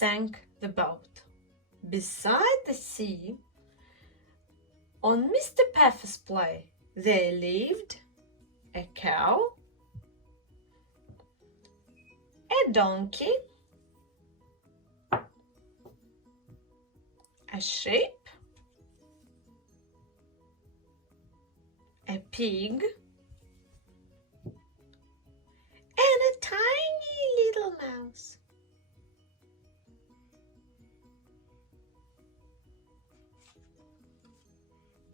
sank the boat? Beside the sea, on Mr. Pepper's play, there lived a cow, a donkey, a sheep, a pig, and a tiny little mouse.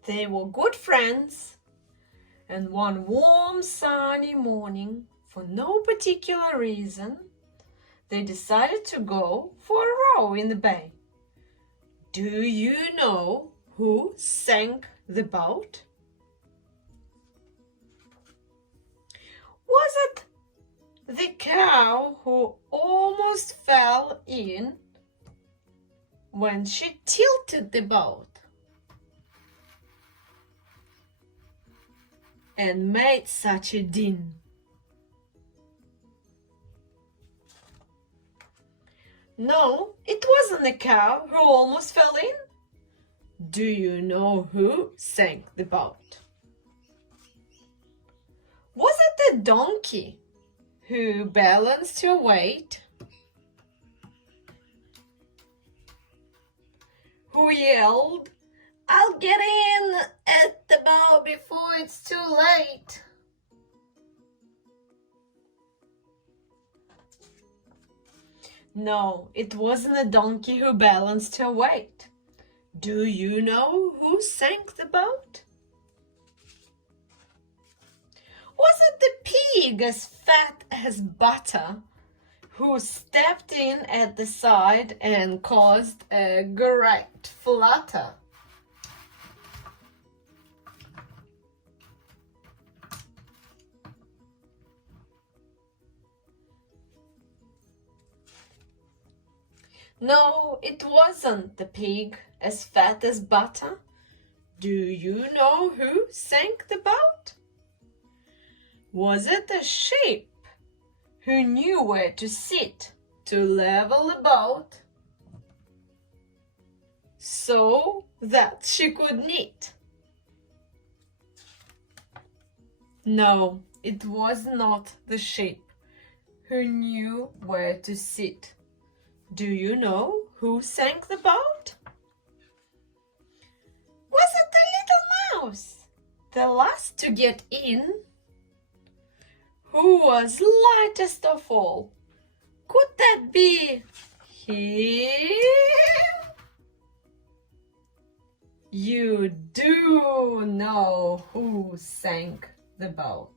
They were good friends, and one warm sunny morning, for no particular reason, they decided to go for a row in the bay. Do you know who sank the boat? Was it the cow who almost fell in when she tilted the boat and made such a din? No, it wasn't the cow who almost fell in. Do you know who sank the boat? Was it the donkey who balanced her weight, who yelled, "I'll get in at the bow before it's too late"? No, it wasn't a donkey who balanced her weight. Do you know who sank the boat? Was it the pig as fat as butter who stepped in at the side and caused a great flutter? No, it wasn't the pig as fat as butter. Do you know who sank the boat? Was it the sheep who knew where to sit to level the boat so that she could knit? No, it was not the sheep who knew where to sit. Do you know who sank the boat? Was it the little mouse, the last to get in, who was lightest of all? Could that be him? You do know who sank the boat.